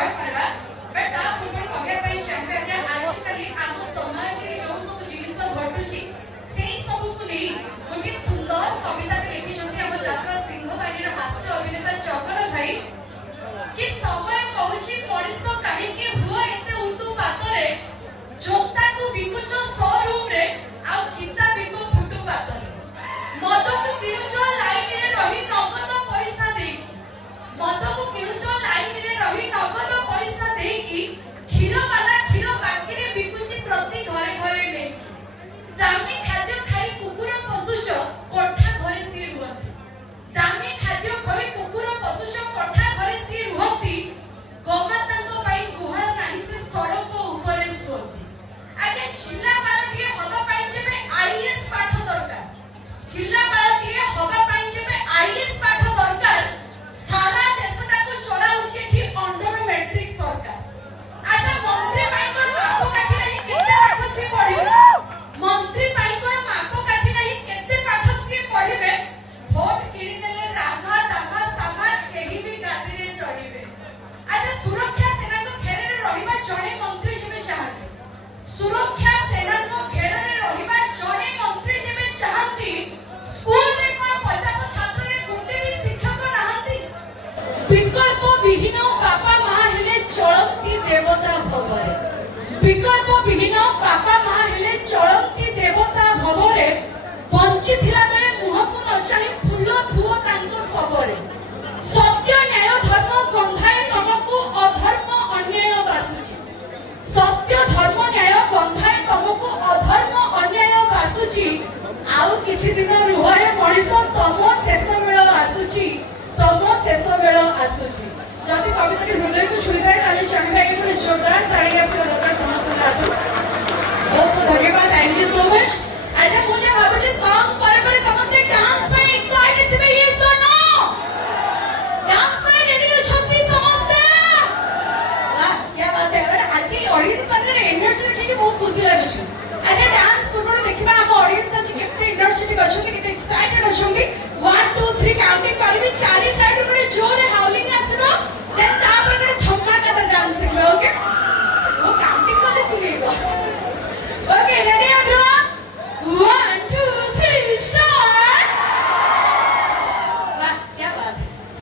enjoy करबा but ता पूर्व कहबे पई चाहे जे आजकल आम समाज रे जो सब जिनिस घटुची सेही सब को नै गोटे सुंदर कविता लिखि छथि हम यात्रा सिंह बानी रो हास्य अभिनेता चकर भाई कि समय कहूची मଣିଷ काहेकि हुआ एते उतु पातरे जोता को बिकुच शोरूम रे आ गीता बिकु फुटु पातरे मद को किनुच लाइन रे रही नगद पैसा दे मद को किनुच लाइन रे रही नगद पैसा दे की क्षीर वाला क्षीर बाकी रे बिकुची प्रति घरे घरे ने दामी खाद्य खाई कुकुर पशुच कोठा घरे सी रुहती दामी खाद्य खाई कुकुर पशुच कोठा घरे सी रुहती गोमातांको पाई गुहाळ नाही से सड़क ऊपर सोती आगे जिल्लापाल टिके हबा पाई जेबे आईएएस पाठ दरकार जिल्लापाल टिके हबा पाई जेबे आईएएस पाठ दरकार सारा देशटा को चलाउछि एठी अंडर मैट्रिक सरकार अच्छा मंत्री पाई कोन मापो काठी नाही केते पाठ से पढिबे मंत्री पाई कोन मापो काठी नाही केते पाठ से पढिबे वोट किनि देले रामा दामा सामा केही भी गादी रे चढ़िबे अच्छा सुरक्षा सेना को घेरे रे रहिबा जणे मंत्री जेबे चाहते सुरक्षा सेना को घेरे रे रहिबा जणे मंत्री जेबे चाहती स्कूल रे को 50 छात्र रे गुटे भी शिक्षक नाहंती विकल्प विहीन बापा मां हेले चलंती देवता भवरे विकल्प विहीन बापा मां हेले चलंती देवता भवरे बंची थिला बेले मुह को न चाहि फूल धुओ तांको सबरे सत्य न्याय धर्म गंधाए तमको अधर्म अन्याय बासुची सत्य धर्म न्याय गंधाए तमको अधर्म अन्याय बासुची आउ किछि दिन रुहरे मଣିଷ तम शेष बेळ आसुची तम शेष बेळ आसुची जति कविताटी हृदय को छुईदाय ताले चाहे एक जोरदार ताली